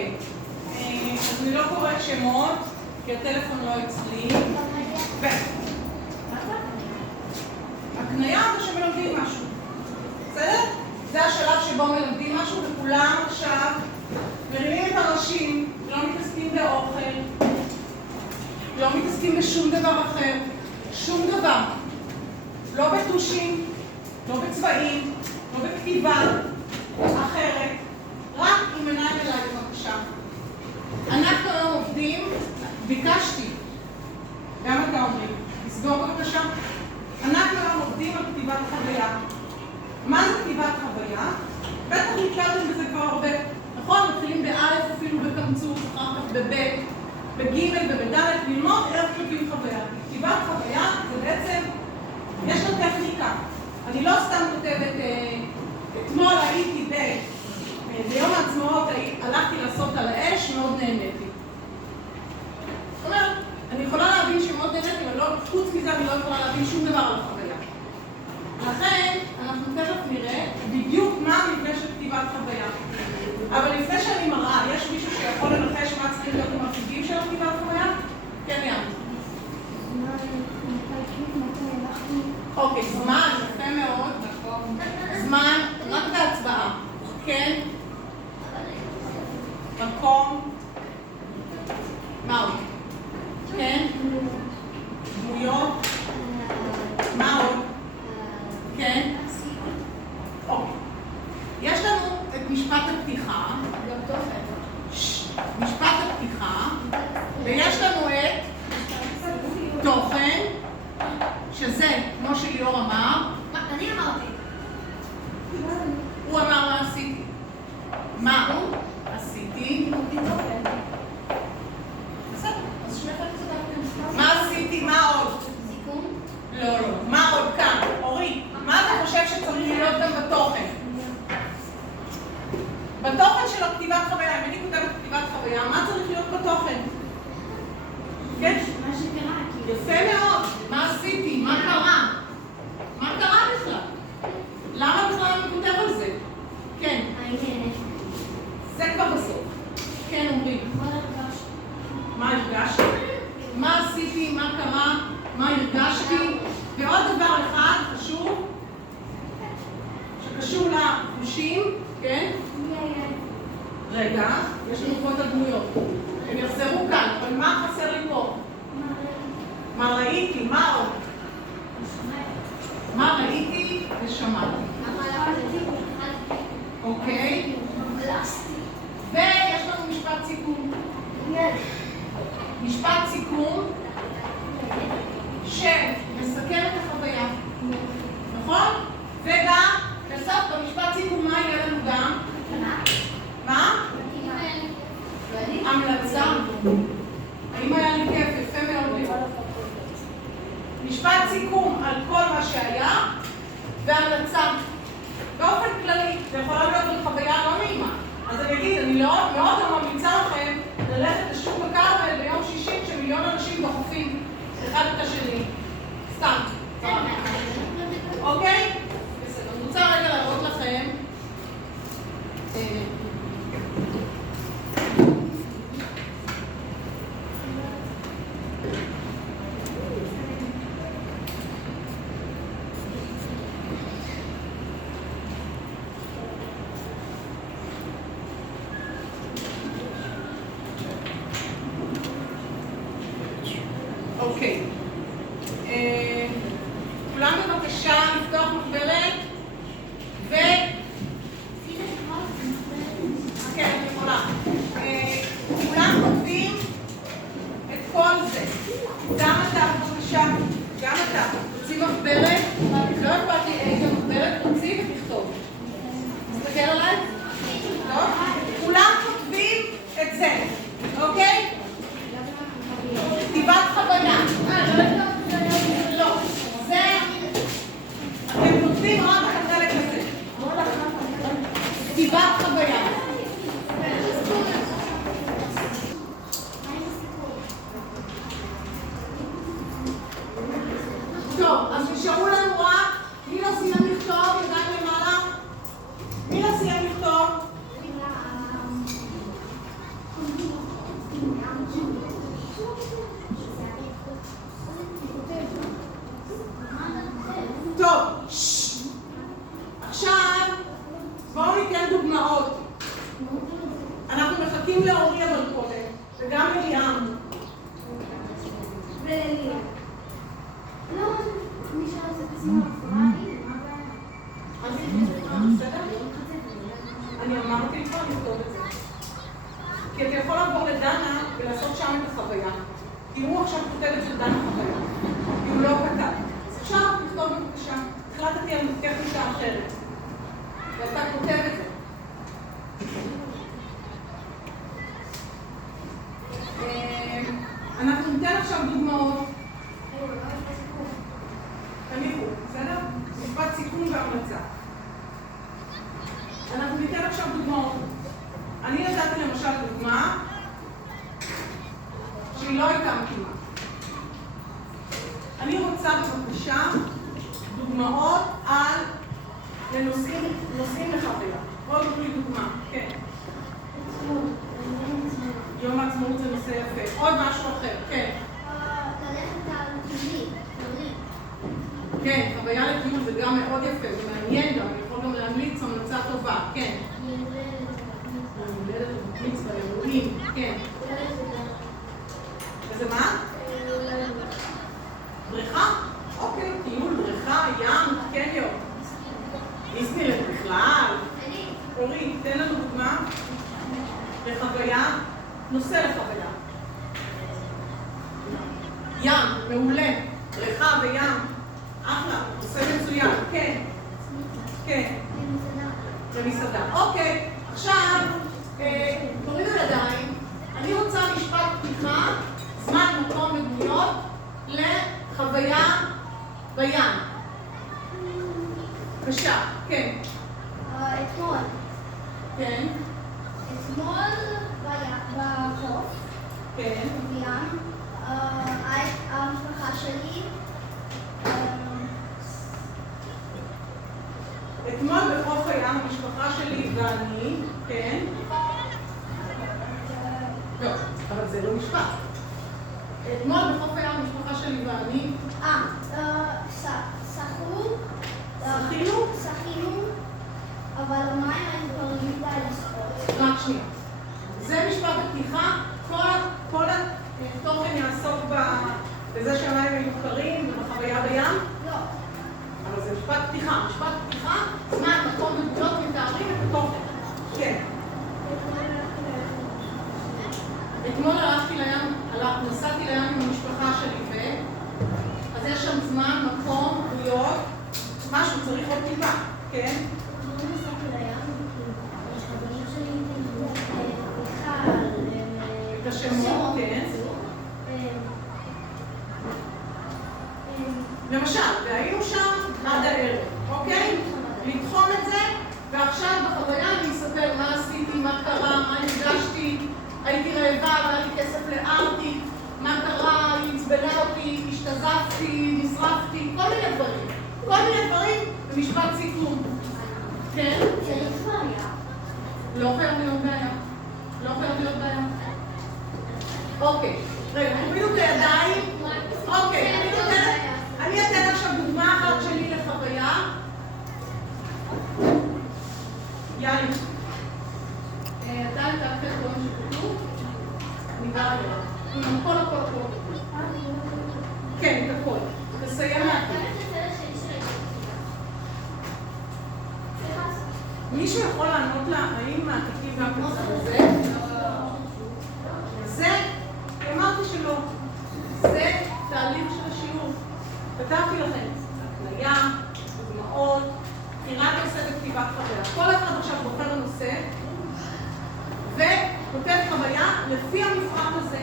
אוקיי. אז אני לא קוראת שמות, כי הטלפון לא אצלי. הקנייה זה שמלמדים משהו. בסדר? זה השלב שבו מלמדים משהו, וכולם עכשיו מרימים את הראשים, לא מתעסקים באוכל, לא מתעסקים בשום דבר אחר, שום דבר. לא בטושים, לא בצבעים, לא בכתיבה אחרת, רק עם עיניים אליי בבקשה. אנחנו היום עובדים, ביקשתי, גם אתה אומרים, תסגור בבקשה. אנחנו היום עובדים על כתיבת חוויה. מה זה כתיבת חוויה? בטח נתקלתם בזה כבר הרבה. נכון, מתחילים באלף אפילו בקמצוץ, אחר כך בבית, בגימל ובדלת, ללמוד איך כותבים חוויה. כתיבת חוויה זה בעצם, יש לה טכניקה. אני לא סתם כותבת, אתמול הייתי ביום העצמאות, הלכתי לעשות על האש, מאוד נהניתי. זאת אומרת, אני יכולה להבין שמאוד נהניתי, אבל חוץ מזה אני לא יכולה להבין שום דבר על החוויה. לכן, אנחנו תכף נראה בדיוק מה המבנה של כתיבת חוויה. אבל לפני שאני מראה, יש מישהו שיכול לנחש מה צריכים להיות המרכיבים של כתיבת חוויה? כן, יאללה. אוקיי, זמן, יפה מאוד. זמן, רק בהצבעה. כן? מקום. מה עוד? כן? דמויות. מה עוד? כן? אוקיי. יש לנו את משפט הפתיחה. משפט הפתיחה. ויש לנו את תוכן, שזה, כמו שליאור אמר. אני אמרתי. הוא אמר מה עשיתי. מה הוא? עשיתי. בסדר, אז שמחה לצדקתם. מה עשיתי? מה עוד? סיכום? לא, לא. מה עוד כאן? אורי, מה אתה חושב שצריך להיות גם בתוכן? בתוכן של הכתיבת חוויה, אם אני כותבת כתיבת חוויה, מה צריך להיות בתוכן? כן? מה שקרה, יפה מאוד. מה עשיתי? מה קרה? מה קרה בכלל? למה בכלל אני כותב על זה? כן. העניין. זה כבר בסוף. כן, אומרים. מה הרגשתי? מה עשיתי? מה קרה? מה הרגשתי? ועוד דבר אחד חשוב, שקשור לחושים, כן? רגע, יש לנו פה את הדמויות. הם יחזרו כאן, אבל מה חסר לי פה? מה ראיתי? מה עוד? מה ראיתי ושמעתי. אוקיי? ויש לנו משפט סיכום. משפט סיכום שמסכם את החוויה. נכון? וגם, בסוף במשפט סיכום מה יהיה לנו גם? מה? המלצה. האם היה לי כיף? יפה מאוד לראות. משפט סיכום על כל מה שהיה והמלצה. באופן כללי, זה יכולה להיות בחוויה לא נעימה. אז אני אגיד, אני מאוד לא ממליצה לכם ללכת לשוק בכרמל ביום שישי כשמיליון אנשים דוחפים אחד את השני. סתם. אוקיי? בסדר. אני רוצה רגע להראות לכם. אוקיי. כולם בבקשה לפתוח מחברת ו... כן, אני יכולה. כולם כותבים את כל זה. גם אתה בבקשה, גם אתה. תוציא מחברת, לא אכפת לי איזה מחברת, תוציא ותכתוב. תסתכל עליי? טוב? כולם כותבים את זה, אוקיי? כתיבת חוויה. לא. זה... אתם כותבים רק את החלק הזה. כתיבת חוויה. טוב, אז נשארו לנו רק... מי לא סיים לכתוב? ידיים למעלה? מי לא סיים לכתוב? טוב, עכשיו בואו ניתן דוגמאות. אנחנו מחכים לאורי אבל קודם, וגם ליאם. ולליה. לא, מי שרוצה את עצמו הפרעי, מה הבעיה? אני אמרתי כבר לכתוב את זה. כי אתה יכול לעבור לדנה ולעשות שם את החוויה. כי הוא עכשיו כותב את זה לדנה חוויה. כי הוא לא כתב. אז עכשיו תכתוב בבקשה. החלטתי על טכניקה אחרת. ואתה כותב את זה. אנחנו ניתן עכשיו דוגמאות. תניחו, בסדר? משפט סיכום והמלצה. אנחנו ניתן עכשיו דוגמאות. אני נתתי למשל דוגמה שהיא לא הייתה מתאימה. אני רוצה בבקשה דוגמאות על נושאים לחוויה. בואו תנו לי דוגמה. כן. יום העצמאות זה נושא יפה. עוד משהו אחר. כן. ללכת על טיולים. כן, חוויה לטיול זה גם מאוד יפה, זה מעניין גם, אני יכול גם להמליץ המלצה טובה, כן. מצווה, אלוהים, כן. וזה מה? בריכה? אוקיי, טיול, בריכה, ים, קניון. דיסנילנד בכלל. אורי, תן לנו דוגמה לחוויה, נושא לחוויה. ים, מעולה, בריכה וים. אחלה, נושא מצוין, כן. כן. במסעדה. אוקיי, עכשיו, תורידו ידיים. אני רוצה משפט פתיחה, זמן, מקום ודמויות, לחוויה בים. בבקשה, כן. אתמול. כן. אתמול בחוף. כן. בים. המשפחה שלי. אתמול בחוף הים, המשפחה שלי ואני, כן. לא, אבל זה לא משפט. אתמול בחוף הים, המשפחה שלי ואני. שחינו, אבל המים היו כבר מדי לשחות. רק שנייה. זה משפט הפתיחה, כל התוכן יעסוק בזה שהמים היו קרים ובחוויה בים? לא. אבל זה משפט פתיחה. משפט פתיחה, זמן, מקום ודמויות מתארים את התוכן. כן. אתמול הלכתי לים, נסעתי לים עם המשפחה שלי, אז יש שם זמן, מקום, דמויות, משהו צריך עוד טיפה, כן? לא נסעתי לים, החברים שלי בכלל, את השמות, כן. למשל, והיינו שם עד הערב, אוקיי? לתחום את זה, ועכשיו בחוויה אני אספר מה עשיתי, מה קרה, מה הרגשתי, הייתי רעבה, והיה לי כסף לארטי, מה קרה, היא עצבנה אותי, השתזפתי, נשרפתי, כל מיני דברים. כל מיני דברים במשפט סיכום. כן? זה לא בעיה. לא חייב להיות בעיה. לא חייב להיות בעיה. אוקיי. רגע, תורידו את הידיים. אוקיי, אני אתן עכשיו דוגמה אחת שלי לחוויה. יאללה. אתה לתת את כל שכתוב. אני באה אליו. עם הכל. כן, את הכל. תסיים להגיד. מישהו יכול לענות לה, האם הכתיב והקצר הזה? זה, אמרתי שלא. זה תהליך של השיעור. כתבתי לכם, הקניה, דוגמאות, בחירת נושא וכתיבת חוויה. כל אחד עכשיו בוחר נושא, וכותב חוויה לפי המפרט הזה.